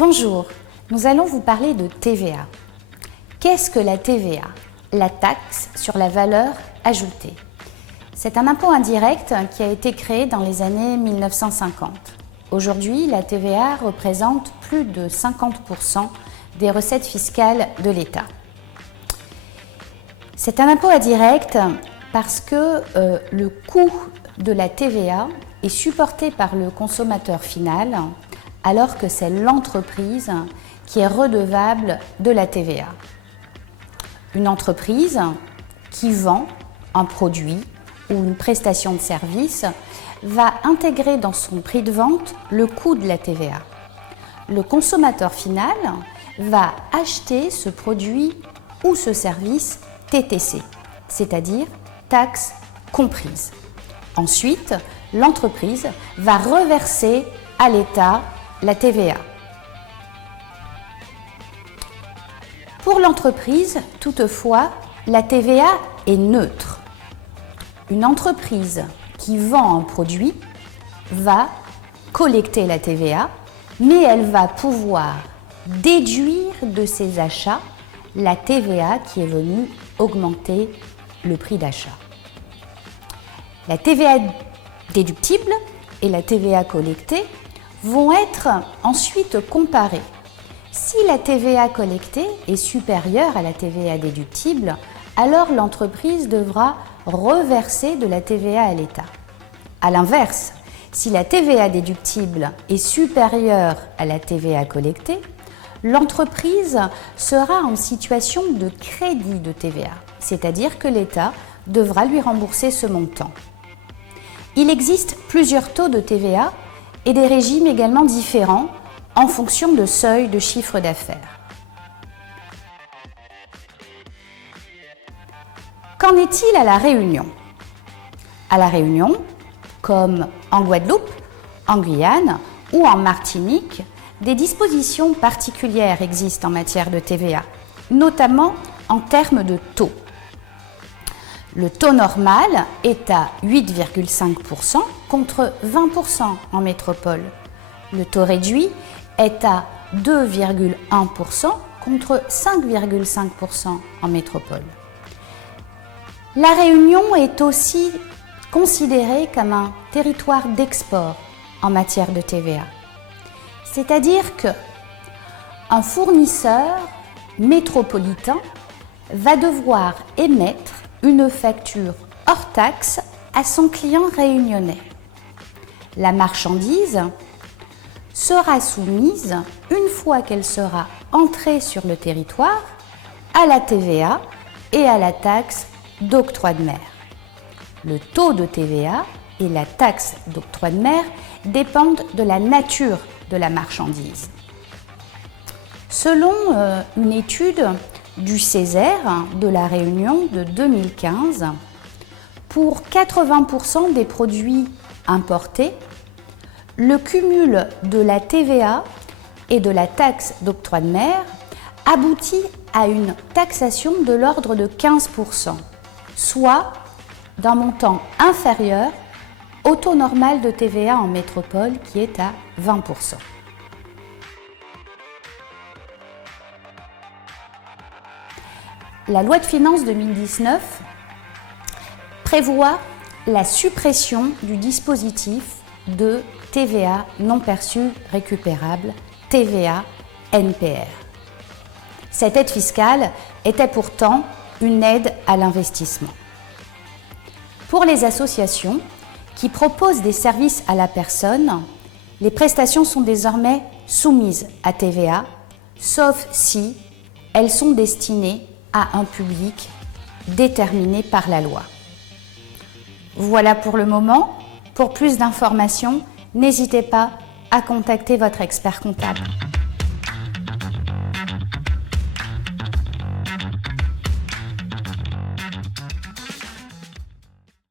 Bonjour, nous allons vous parler de TVA. Qu'est-ce que la TVA? La taxe sur la valeur ajoutée. C'est un impôt indirect qui a été créé dans les années 1950. Aujourd'hui, la TVA représente plus de 50% des recettes fiscales de l'État. C'est un impôt indirect parce que le coût de la TVA est supporté par le consommateur final, alors que c'est l'entreprise qui est redevable de la TVA. Une entreprise qui vend un produit ou une prestation de service va intégrer dans son prix de vente le coût de la TVA. Le consommateur final va acheter ce produit ou ce service TTC, c'est-à-dire taxe comprise. Ensuite, l'entreprise va reverser à l'État la TVA. Pour l'entreprise, toutefois, la TVA est neutre. Une entreprise qui vend un produit va collecter la TVA, mais elle va pouvoir déduire de ses achats la TVA qui est venue augmenter le prix d'achat. La TVA déductible et la TVA collectée vont être ensuite comparées. Si la TVA collectée est supérieure à la TVA déductible, alors l'entreprise devra reverser de la TVA à l'État. A l'inverse, si la TVA déductible est supérieure à la TVA collectée, l'entreprise sera en situation de crédit de TVA, c'est-à-dire que l'État devra lui rembourser ce montant. Il existe plusieurs taux de TVA et des régimes également différents en fonction de seuil de chiffre d'affaires. Qu'en est-il à La Réunion? À La Réunion, comme en Guadeloupe, en Guyane ou en Martinique, des dispositions particulières existent en matière de TVA, notamment en termes de taux. Le taux normal est à 8,5% contre 20% en métropole. Le taux réduit est à 2,1% contre 5,5% en métropole. La Réunion est aussi considérée comme un territoire d'export en matière de TVA. C'est-à-dire qu'un fournisseur métropolitain va devoir émettre une facture hors taxe à son client réunionnais. La marchandise sera soumise, une fois qu'elle sera entrée sur le territoire, à la TVA et à la taxe d'octroi de mer. Le taux de TVA et la taxe d'octroi de mer dépendent de la nature de la marchandise. Selon une étude du Césaire de La Réunion de 2015, pour 80% des produits importés, le cumul de la TVA et de la taxe d'octroi de mer aboutit à une taxation de l'ordre de 15%, soit d'un montant inférieur au taux normal de TVA en métropole qui est à 20%. La loi de finances 2019 prévoit la suppression du dispositif de TVA non perçue récupérable, TVA NPR. Cette aide fiscale était pourtant une aide à l'investissement. Pour les associations qui proposent des services à la personne, les prestations sont désormais soumises à TVA, sauf si elles sont destinées à un public déterminé par la loi. Voilà pour le moment. Pour plus d'informations, n'hésitez pas à contacter votre expert comptable.